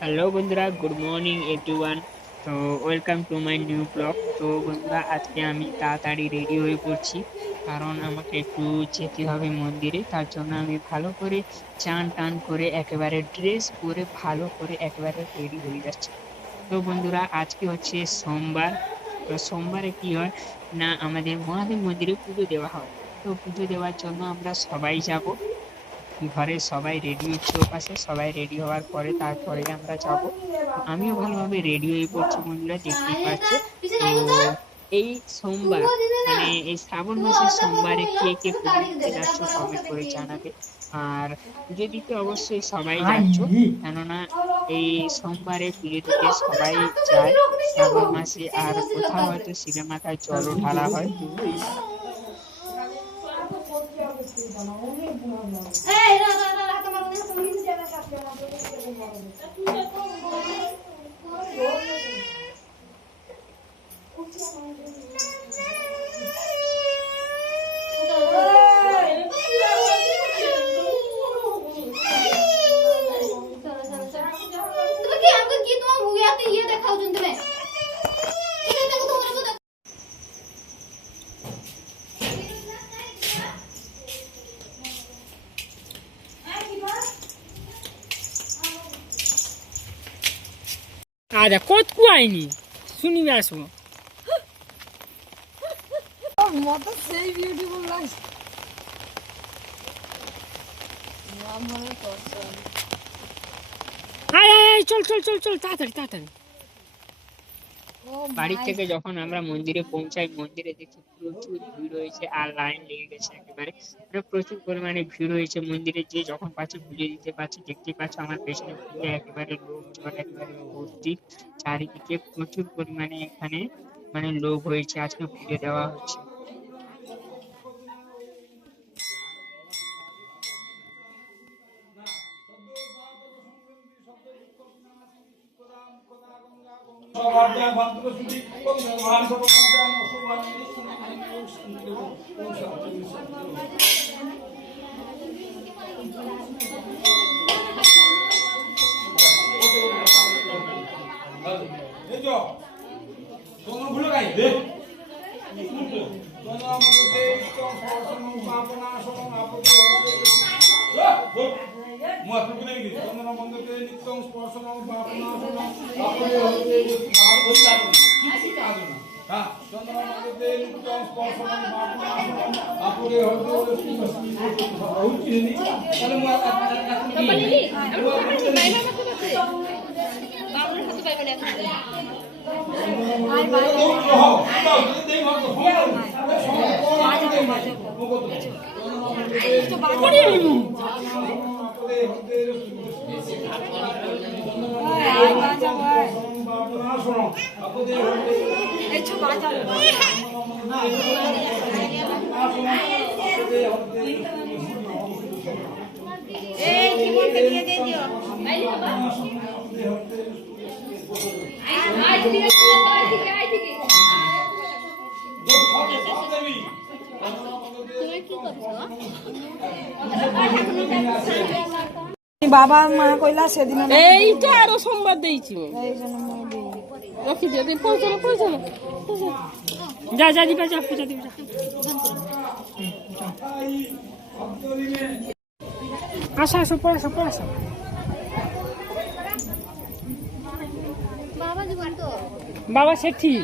Hello বন্ধুরা, good morning everyone. তো welcome to my new blog. তো বন্ধুরা, আজকে আমি তাড়াতাড়ি রেডি হয়ে পড়ছি, কারণ আমাকে একটু যেতে হবে মন্দিরে। তার জন্য আমি ভালো করে চান টান করে একেবারে ড্রেস পরে ভালো করে একেবারে রেডি হয়ে যাচ্ছি। তো বন্ধুরা, আজকে হচ্ছে সোমবার। তো সোমবারে কি হয় না, আমাদের মহাদেব মন্দিরে পুজো দেওয়া হয়। তো পুজো দেওয়ার জন্য আমরা সবাই যাব। ঘরের সবাই রেডি হচ্ছে, ওপাশে সবাই রেডি হওয়ার পরে তারপরে আমরা যাব। আমিও ভালোভাবে রেডি হয়ে পড়ছি বন্ধুরা, দেখতেই পাচ্ছ। তো এই সোমবার মানে এই শ্রাবণ মাসের সোমবারে কে কে পুজো দিতে যাচ্ছ কমেন্ট করে জানাবে। আর পুজো দিতে অবশ্যই সবাই যাচ্ছ, কেননা এই সোমবারে পুজো দিতে সবাই যায় শ্রাবণ মাসে। আর কোথাও হয়তো শিবের মাথায় জলও ঢালা হয়। আচ্ছা, কত কুয়াইনি শুনিবে আসবো মতো সেই বিউটিফুল লাগছে। চল চল চল চল তাড়াতাড়ি তাড়াতাড়ি। বাড়ি থেকে যখন আমরা মন্দিরে পৌঁছাই, মন্দিরে দেখি প্রচুর ভিড় হয়েছে আর লাইন লেগে গেছে একেবারে। প্রচুর পরিমাণে ভিড় হয়েছে মন্দিরে। যে যখন পাচ্ছে পুজো দিতে পারছে, দেখতে পাচ্ছ আমার পেছনে পুরো একেবারে লোকজন একেবারে ভর্তি। চারিদিকে প্রচুর পরিমাণে এখানে মানে লোক হয়েছে, আজকে পুজো দেওয়া হচ্ছে। বাবা মা কইলা সেদিন এইটা আরো সোমবার দিয়েছি রাখি যদি পৌঁছানো পৌঁছানো যা যা দিবা, যা পূজা দিবা। আসো আসো, পড়ে আসো পড়ে আসো। বাবা সেঠি।